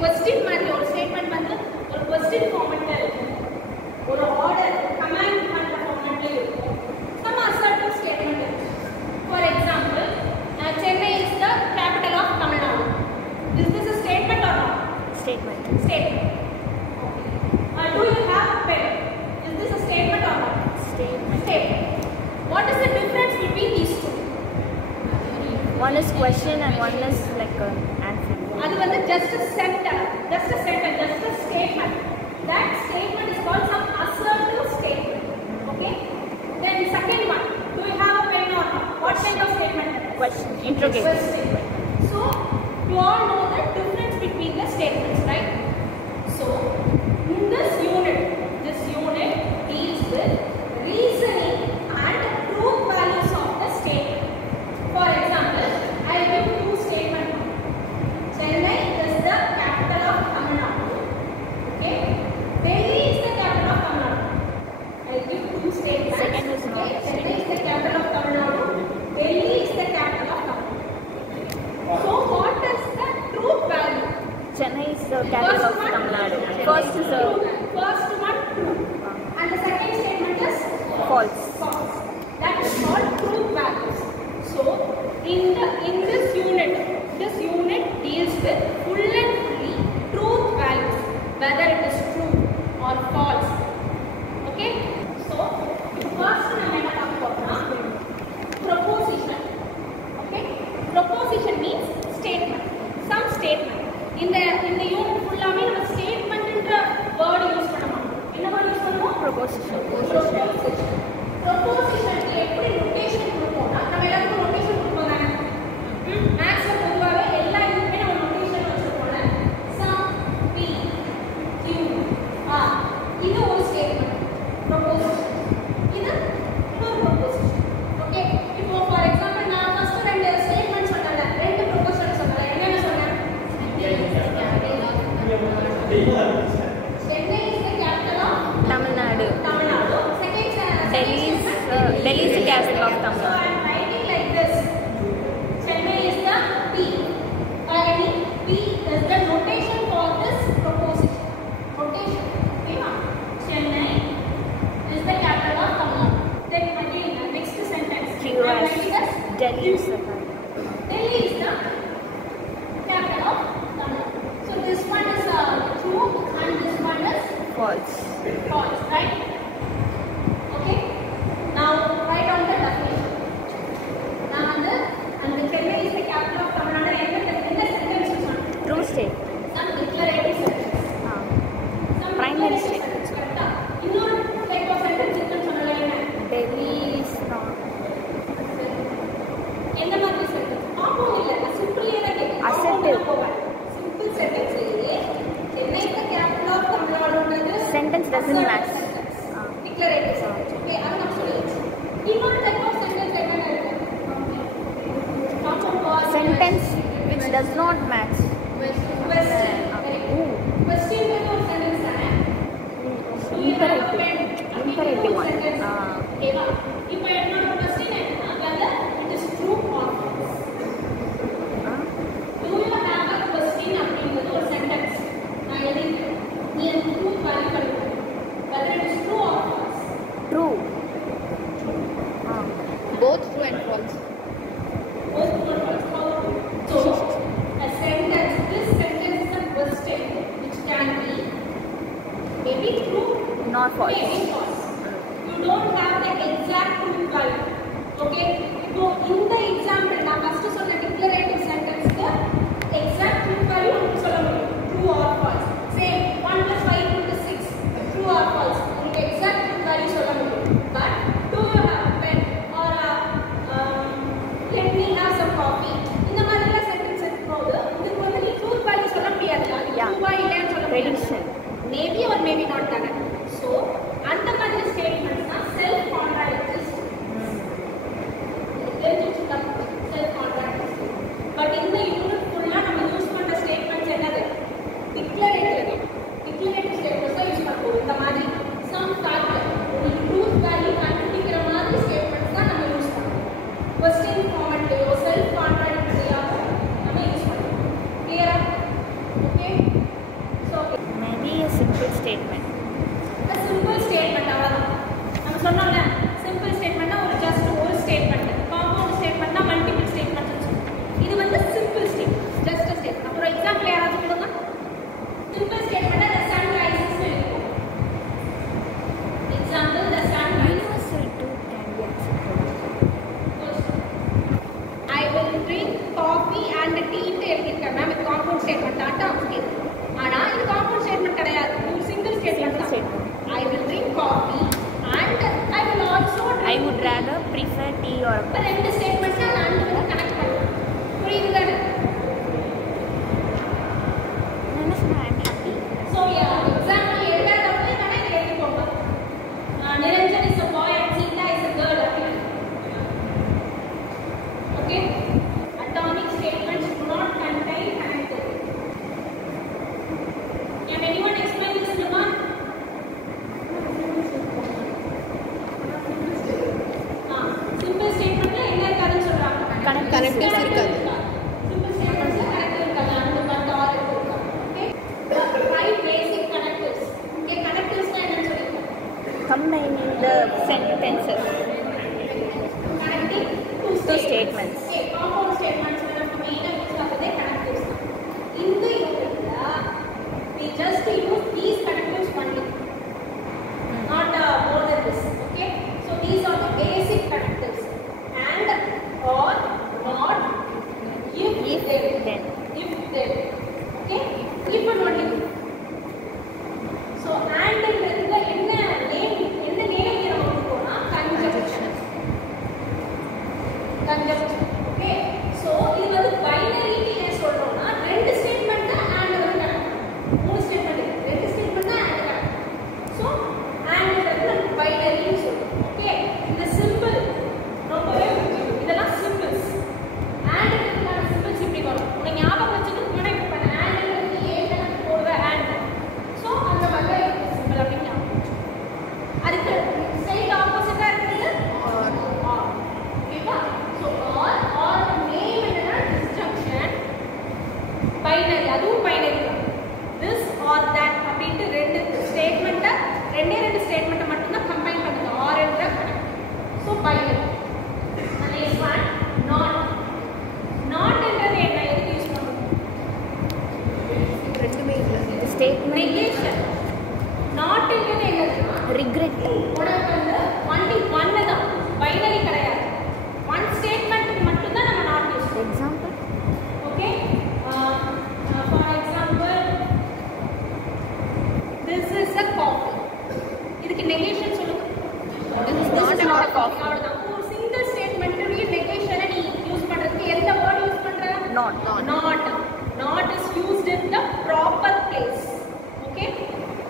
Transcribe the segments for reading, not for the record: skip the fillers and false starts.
Question மாதிரி ஒரு statement வந்து ஒரு क्वेश्चन ஃபார்மட்ல இருக்கும், ஒரு ஆர்டர் கமாண்ட் பண்ற ஃபார்மட்ல இருக்கும், some assertive statement இருக்கு. For example, Chennai is the capital of Tamil Nadu. Is this a statement or not? Statement. Statement. Okay. Do you have a pen? Is this a statement or not? Statement. Statement. What is the difference between these two? One is question and one is like an answer. அது வந்து just a sentence, just a statement. That statement is called some assertive statement. Okay. Then second one, do you have a pen or not? What kind of statement? Question. Interrogative. Statement. So you all know the difference between the statements, right? So in this unit deals with reasoning and truth values of the statement. For example, I will give two statements. Chennai is the capital of Tamil Nadu. Okay. Delhi is the capital of Tamil Nadu. I will give two statements. Second is not. Okay. Chennai is the capital of Tamil Nadu. Delhi is the capital of Tamil Nadu. So what is the truth value? Chennai is the capital of Tamil Nadu. First is a First one true. And the second statement is false. False. That is called truth values. So in this unit deals with full and fully truth values, whether it is true or false. Okay. So first we will talk about proposition. Okay. Proposition means statement. Some statement. In the unit full-ஆமே நம்ம statement என்ற word use பண்ணணும். என்ன word use பண்ணுவோம்? Proposition. Proposition எப்படி notation கொடுப்போம்னா நம்ம எல்லாருக்கும் notation கொடுப்போம் தானே. மேத்ஸ்ல பொதுவாவே எல்லா இதுக்குமே நம்ம notation வச்சிருப்போம்ல. sum, p, q, r. இது ஒரு statement. Proposition. இது இன்னொரு proposition. Okay. இப்போ for example நான் first ரெண்டு statement சொன்னேன்ல. ரெண்டு proposition சொன்னேன். என்னென்ன சொன்னேன்? Chennai is the capital of Tamil Nadu. Second Delhi is the capital of Tamil So I Nadu. am writing like this. Chennai is the P. Any P is the notation for this proposition. Notation. Okay, ma? Chennai is the capital of Tamil Nadu. Then again the next sentence. Q I am as writing this. Delhi is the capital. Delhi is the capital of Tamil Nadu. So this one is true and this one is False. false, right? Okay. Now write down the definition. Now and the Chennai is the capital of Tamil Nadu. என்ன sentence use பண்ணணும்? True state. Some declarative sentence. Some Primary declarative sentence. correct ஆ? இன்னொரு type of sentence இருக்குன்னு சொன்னல என்ன? Delhi is not. எந்த மாதிரி sentence? Compound இல்ல. Simple ஏ தான் கேக்குறேன். Assertive. Simple sentence இல்லையே. Chennai is the capital of Tamil Nadu. Sentence doesn't match. Declarative sentence. Okay, அது நான் சொல்லியாச்சு. இன்னொரு type of sentence என்ன இருக்கு? Sentence which does not match. Question. Question வந்து ஒரு sentence தானே. Imperative one. ஓகேவா? இப்போ என்னோட question என்னன்னா whether it is true or false. Do you have a question அப்படிங்கிறது ஒரு sentence. நான் எழுதிக்கிறேன். நீ அந்த truth value கண்டுபிடி. Whether it is true or false. True. Both true and false. Both true or false. So a sentence. This sentence is a question which can be maybe true. Not false. Maybe false. You don't have the exact truth value. Okay. இப்போ இந்த example நான் first சொன்ன declarative sentence க்கு exact truth value உங்களுக்கு சொல்ல முடியும். True or false. Say 1 plus 5 equals 6. True or false. உங்களுக்கு exact truth value சொல்ல முடியும். But do you have a pen or let me have some coffee. இந்த மாதிரில sentence இருக்கும்போது இதுக்கு வந்து நீ truth value சொல்ல முடியாது. அது true-ஆ இல்லைன்னு சொல்ல முடியாது. Prediction. Maybe or maybe not தானே. So அந்த மாதிரி statements தான் self contradictory statements. Self contradictory statement tata ஆனா இது காம்பவுண்ட் ஸ்டேட்மெண்ட் கிடையாது. இது சிங்கிள் ஸ்டேட்மெண்ட் தான். I will drink coffee and I will also I would rather prefer tea or இப்ப ரெண்டு ஸ்டேட்மெண்ட்ஸ் நான் and வந்து கனெக்ட் பண்ணலாம். புரியுது தானே? I'm happy. So yeah, example எழுதாதவங்க வேணா இதை எழுதிக்கோங்க. Niranjan is a boy and Sita is a girl. Okay? Atomic statements do not contain connectors. Can anyone explain this to me? Simple statementல என்ன இருக்காதுன்னு சொல்றாங்க? Connectors இருக்காது. Simple statementsல connector இருக்காது. அந்த மாதிரி ஆர் இருக்கு. Okay? Five basic connectors. இங்க connectorsனா என்னன்னு சொல்லுங்க. Combining the sentences. Connecting two statements. Okay, compound statements நமக்கு மெயினா யூஸ் ஆகுதே connectors. இந்த யூனிட்ல we just use these connectors only. Not more than this. Okay? So these are the basic connectors. And or not if then. If then. Okay? If and only. So and ன்றதுல என்ன name நம்ம கொடுப்போம்னா conjunction. Conjunction. Okay? So இது வந்து binary என்ன சொல்றோம்னா ரெண்டு statement தான் and வந்து connect. மூணு ஸ்டேட்மெண்ட் இருக்கு. ரெண்டு ஸ்டேட்மெண்ட் தான் and கனெக்ட். So and ன்றது binary ன்னு சொல்றோம். Okay? இந்த சிம்பிள் ரொம்பவே முக்கியம். இதெல்லாம் சிம்பிள்ஸ். and ன்றதுக்கான சிம்பிள்ஸ் இப்படி வரும். உங்க ஞாபகம் வச்சுட்டு முன்னாடி இப்ப and ன்றது ஏ கனெக்ட் போடுற and. So அந்த மாதிரி சிம்பிள் அப்படி ஞாபகம் வச்சுக்கோங்க. அதுக்கு சைடு ஆப்போசிட்டா இருக்குது or. ஓகேவா? So or நேம் என்னன்னா disjunction. binary அதுவும் binary தான். this or that அப்படிட்டு ரெண்டு ஸ்டேட்மெண்ட்டை ரெண்டு ஸ்டேட்மெண்ட்டை மட்டும் தான் கம்பைன் பண்ணுது or என்ற connect. So binary. And next one not. not என்றது என்ன எதுக்கு யூஸ் பண்ணுவோம்? ரெண்டுமே இல்ல. The statement negation. not என்றது என்னதுன்னா regret. உனக்கு வந்து only one தான். binary கிடையாது. one ஸ்டேட்மெண்ட்டுக்கு மட்டும் தான் நம்ம not யூஸ் பண்ணுவோம். Example. Okay? For example, this is a coffee. இதுக்கு negation சொல்லுங்க. This is not coffee. அவ்வளவுதான். ஒரு single statement உடைய negation நீ யூஸ் பண்றதுக்கு எந்த word யூஸ் பண்ற? Not. Not is used in the proper place. Okay?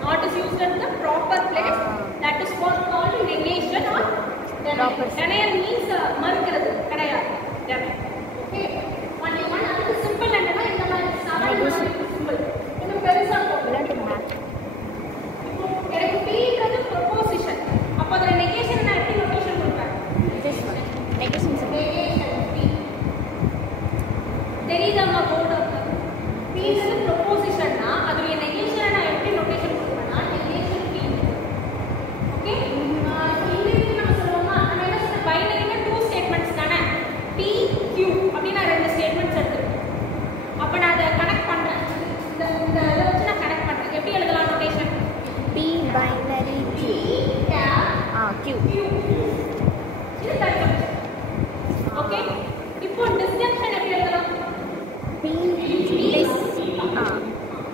Not is used in the proper place. That is what called negation or Proper. denial means மறுக்கிறது கிடையாது. Denial. Okay? Only one அதுக்கு simple என்னன்னா இந்த மாதிரி simple. இன்னும் பெருசா போகலாம். இப்போ எனக்கு P ன்றது proposition. அப்ப அதோட negation நான் எப்படி notation கொடுப்பேன்? This one. Negation. Negation P. தெரியுதாமா போர்டு P ன்றது proposition னா அதோட negation நான் எப்படி notation கொடுப்பேன்னா negation P. ஓகே? இங்க நம்ம சொல்லுவோமா நம்ம என்ன சொல்ற பைனரினா two statements தானே P Q அப்படி நான் ரெண்டு ஸ்டேட்மெண்ட்ஸ் எடுத்துக்கிறேன். அப்ப நான் அதை கனெக்ட் பண்றேன். இந்த இதை வச்சு நான் கனெக்ட் பண்றேன். எப்படி எழுதலாம் notation? P binary Q. Q. இது கரெக்ட். ஓகே? இப்போ டிஸ்ஜங்ஷன் எப்படி எழுதலாம்? P this.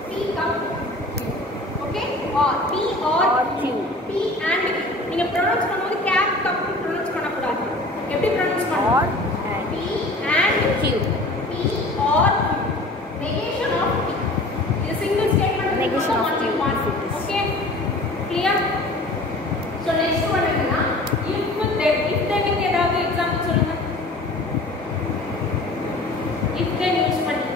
P cup. Okay? or P or Q. P and Q. நீங்க ப்ரொனவுன்ஸ் பண்ணும்போது cap cup ப்ரொனவுன்ஸ் பண்ண கூடாது. எப்படி ப்ரொனவுன்ஸ் Or பண்ணணும்? and P and Q. P or Q. Negation of P. This single statement Negation of Q. Okay? Clear? So next one என்னன்னா if then க்கு ஏதாவது example சொல்லுங்க. if then யூஸ் பண்ணி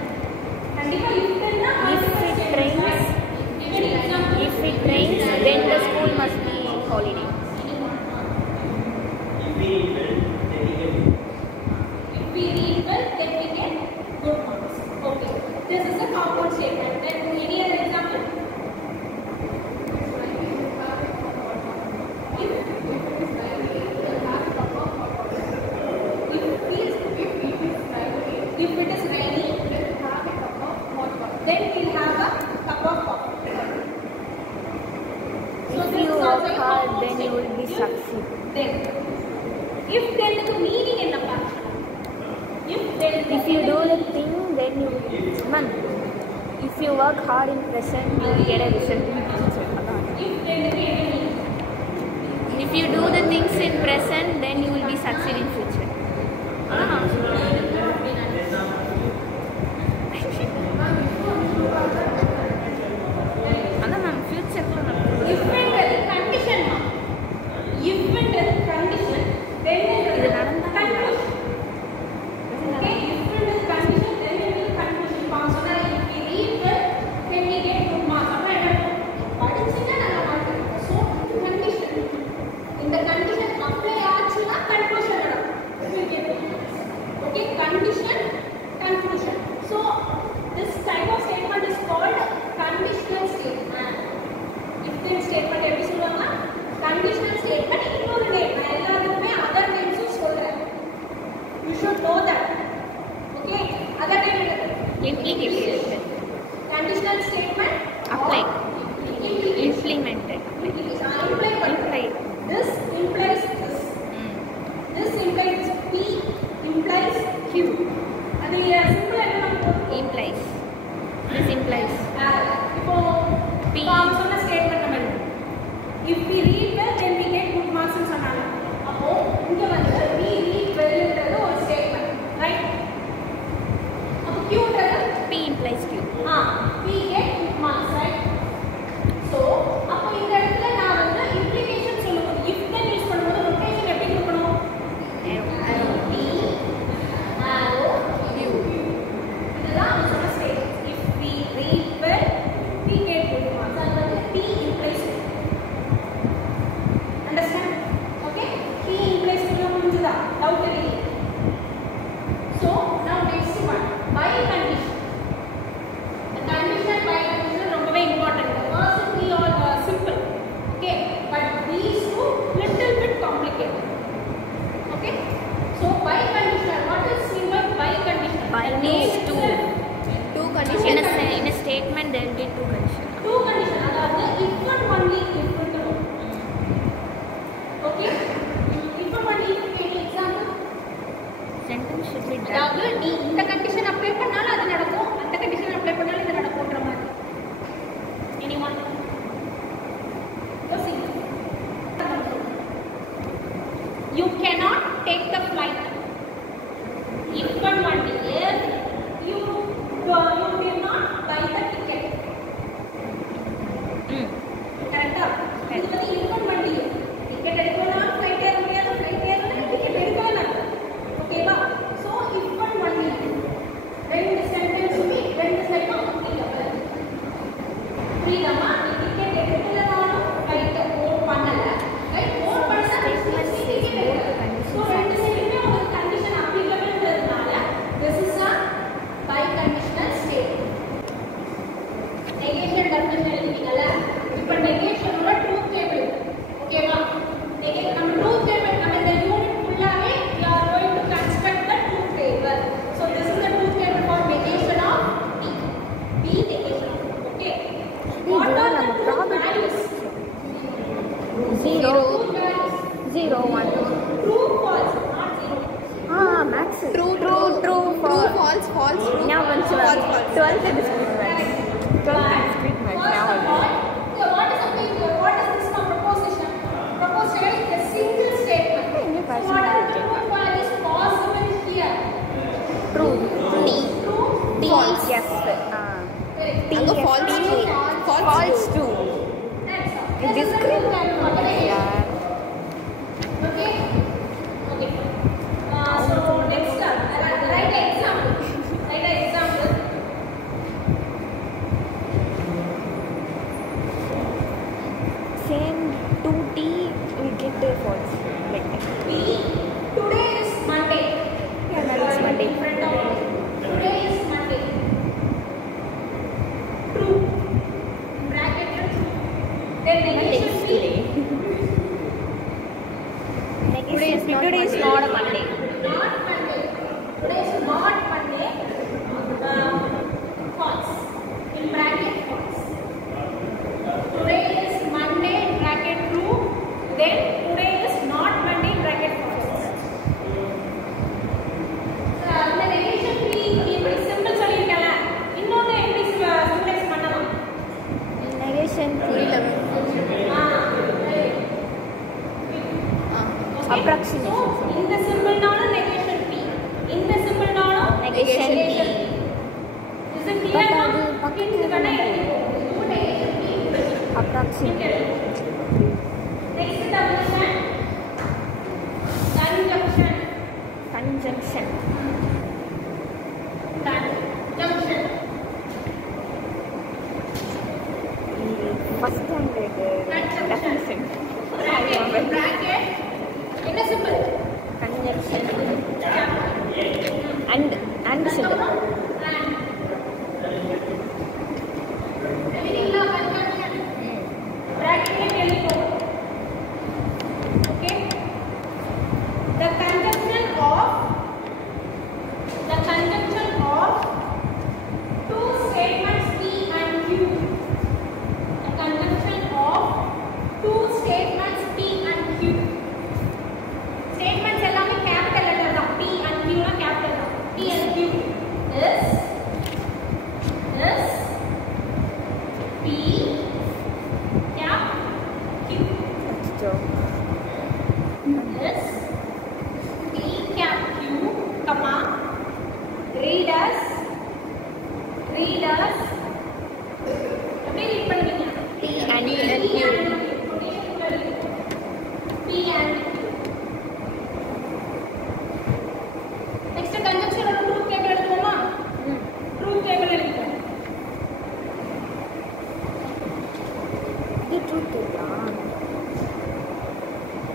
கண்டிப்பா if then னா If it rains, if it rains, then the school must be holiday. If we read well, then we get good marks. Okay. This is a compound statement. Then any other example? If it is rainy, then we'll have a cup of coffee. So If this you is work also a hard, compound then you will be statement. succeed. Then. If then க்கு meaning என்னப்பா? If then If you do the thing, then you will. None. If you work hard in present, you will get a result in future. If you do the things in present, then you will be succeed in future. அதான் ma'am ஃபியூச்சரில் இஃப்ன்றது condition மா. இஃப்ன்றது condition. then இது நடந்தா okay, இஃப்ன்றது condition then it will conclusion form. சொன்னா if we read well then we get good marks. அப்ப என்ன படிச்சீங்கன்னா நல்ல மார்க். so condition இந்த condition apply ஆச்சுனா conclusion நடக்கும். okay, condition conclusion. so this type of statement is called conditional statement. if then statement எப்படி சொல்லுவாங்க? conditional statement இன்னொரு name. நான் எல்லாத்துக்குமே other names சொல்றேன். you should know that. okay, other name implication, conditional statement apply, implemented. imply. This implies this. This implies P implies Q. அது சிம்பிளா என்ன நமக்கு implies. This implies. இப்போ P. நான் சொன்ன ஸ்டேட்மென்ட் நம்ம if we read well then we get good marks னு சொன்னாங்க. அப்போ இங்க வந்து we read well ன்றது ஒரு ஸ்டேட்மென்ட், ரைட்? அப்போ Q ன்றது P implies Q. we get good marks, right? so அப்போ இந்த இடத்துல நான் வந்து இம்ப்ளிகேஷன் சொல்லும்போது if then யூஸ் பண்ணும்போது நோட்டேஷன் எப்படி கொடுக்கணும்? Arrow. P arrow Q. இதுதான் நம்ம சொன்ன statement. if we read well we get good marks. அது வந்து P implies Q. understand? okay, P implies Q புரிஞ்சுதா? டவுட் இல்லையே. so now next one, by condition. the condition by condition ரொம்பவே important. the first three are simple, okay, but these two little bit complicated. okay, so by condition, what is mean by condition? By The means name two. itself. Two conditions. In a statement, there will be two conditions. two condition, அதாவது if and only if ன்னு வரும். okay, if and only if. any example? Sentence should be done. அதாவது நீ இந்த condition apply பண்ணாலும் அது நடக்கும், அந்த கண்டிஷன் அப்ளை பண்ணாலும் இது நடக்கும்ன்ற மாதிரி. anyone? யோசிங்க. you cannot take the flight if and only if you did not buy the ticket. கரெக்ட்டா? இது வந்து if and only if. ticket எடுக்கணும்னா flight ஏற முடியாது, flight ஏறணும்னா ticket எடுக்கலாம். ஓகேவா? so if and only if. ரெண்டு சென்டென்ஸ் ரெண்டு சைடும் applicable. புரியுதாமா? நீ டிக்கெட் எடுக்கலனாலும் flight ஓன் பண்ணல, ரைட்? ஓன் பண்ணா Statement says both the conditions so ரெண்டு சைடுமே உங்களுக்கு கண்டிஷன் applicableன்றதுனால this is a biconditional statement. negation definition எழுதிட்டீங்கல? இப்போ negationோட truth table. ஓகேவா? நம்ம truth table நம்ம இந்த யூனிட் ஃபுல்லாவே we are going to construct the truth table. so this is the truth table for negation of P. P negation of. okay, what are the truth values? 0, truth values 0, 1, 2. true false, not zero. Max. True, false, true. Now one false. 12th discrete max. 12th discrete max. First Now of all, what is something? What is this from proposition? Proposition is a single statement. Any So what are the truth values possible here? true. True, False. Yes. Very good. அங்க false true. False true. That's all. This is the Discrete. truth value for the negation. Yeah. Okay. Okay. So next one, write an example. Write an example. Same 2t we get false. Like that. P. Today is Monday. Yeah, that is Monday. In front of me. Today is Monday. True. Bracket true. Then negation P. வேணா எழுதிக்கோ. approximate. Next definition. Conjunction. Conjunction. Conjunction. First standard definition. Bracket. என்ன symbol? Conjunction. And symbol.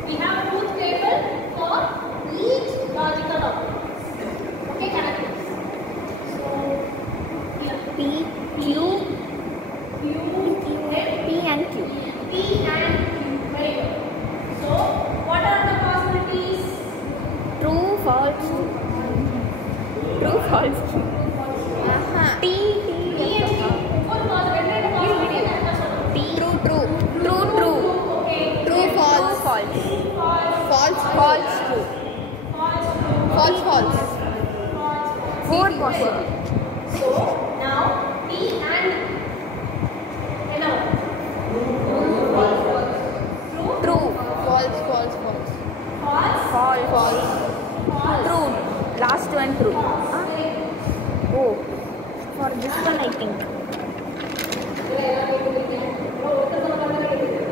We have truth table for each logical object. Okay, connect this. So, here. P, Q, P and Q. P and Q. Very good. So, what are the possibilities? True, false. True, false. T, P and Q. Four possibilities. T, True, true. true, true. Okay. True, false. False. False, False, true. false, false. Four possible. So, now P and True. False, false, false. false, False. True. Last one true. Oh, for this one I think.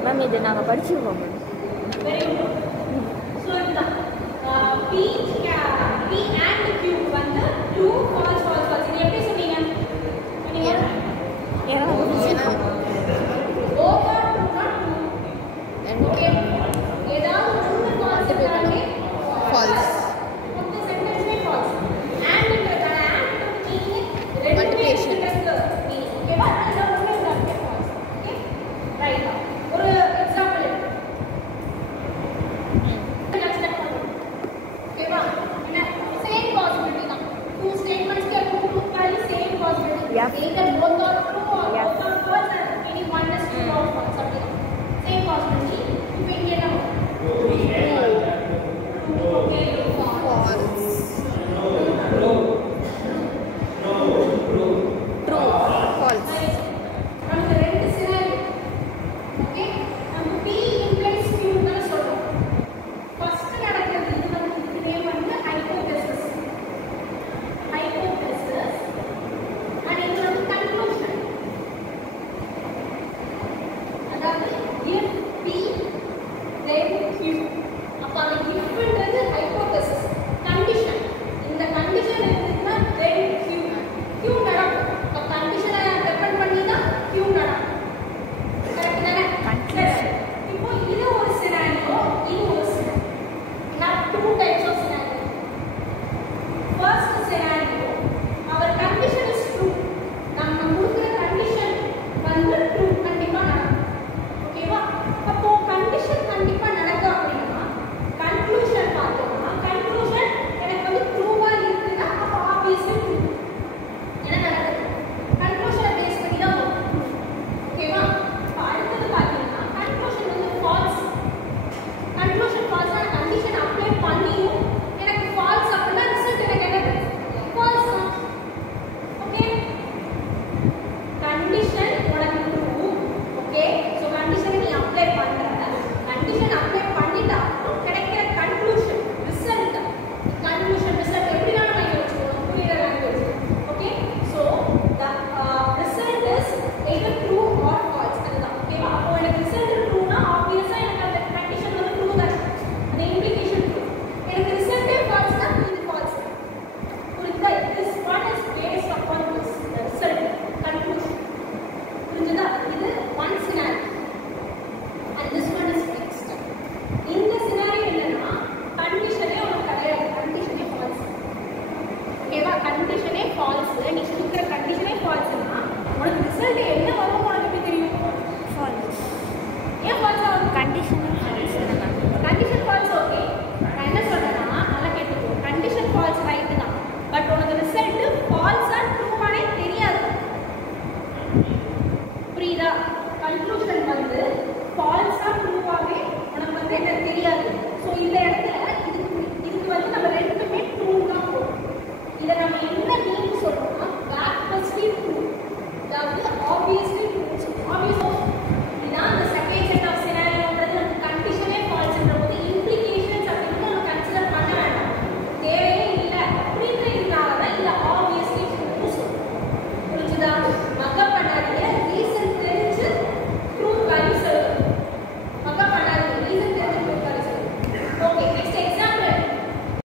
Ma'am இது நாங்கள் படிச்சிருக்கோம் ma'am. very good. So, P and Q வந்து true, false, false, false. இது எப்படி சொன்னீங்க? ஏன்னா ஏன்னா Over true, not true. Okay. ஏதாவது ஒன்று false இருந்தாலே false. மொத்த சென்டென்ஸ்மே false. And ன்றதால and meaning ரெண்டுமே Multiplication. இருக்கு. ஓகேவா? அதுல ஒண்ணு இருந்தாலே false. ஓகே? ரைட். ஒரு எக்ஸாம்பிள் எடுத்து. ஓகேவா? என்ன சேம் பாசிபிலிட்டி தான். Two statements के two वाली same possibility. Yep. Either both are true or Yep. both are false or any one is true or false. அப்படிதான். Same possibility. இப்போ இங்க என்ன வரும்? Okay. False. true. False. நமக்கு ரெண்டு scenario. Okay? நம்ம P implies Q ன்னு சொல்றோம். First நடக்கிறது இது வந்து இதுக்கு name வந்து hypothesis. Hypothesis. And இது வந்து conclusion. அதாவது if P then Q. அப்ப அந்த ifன்றது hypothesis. Condition. இந்த condition இருந்துச்சுன்னா then Q. Q நடக்கும். அப்ப condition-ஐ depend பண்ணி தான் Q நடக்கும். Correct தானே? சரி. இப்போ இது ஒரு scenario, இது ஒரு scenario. We have two types of scenario. First scenario, our condition is true. நம்ம கொடுக்கிற condition வந்து true, கண்டிப்பா நடக்கும். ஓகேவா? அப்போ condition கண்டிப்பா நடக்கும் அப்படின்னா conclusion பார்த்தோம்னா conclusion எனக்கு வந்து true-ஆ இருக்குன்னா அப்போ obviously true. என்ன நடக்குது? conclusion பேஸ் பண்ணி தான் வரும். ஓகேவா? அப்ப அடுத்தது பாத்தீங்கன்னா conclusion வந்து false. conclusion false ஆன condition அப்ளை பண்ணியும் எனக்கு false அப்படின்னா ரிசல்ட் எனக்கு என்னது? false தான். ஓகே? condition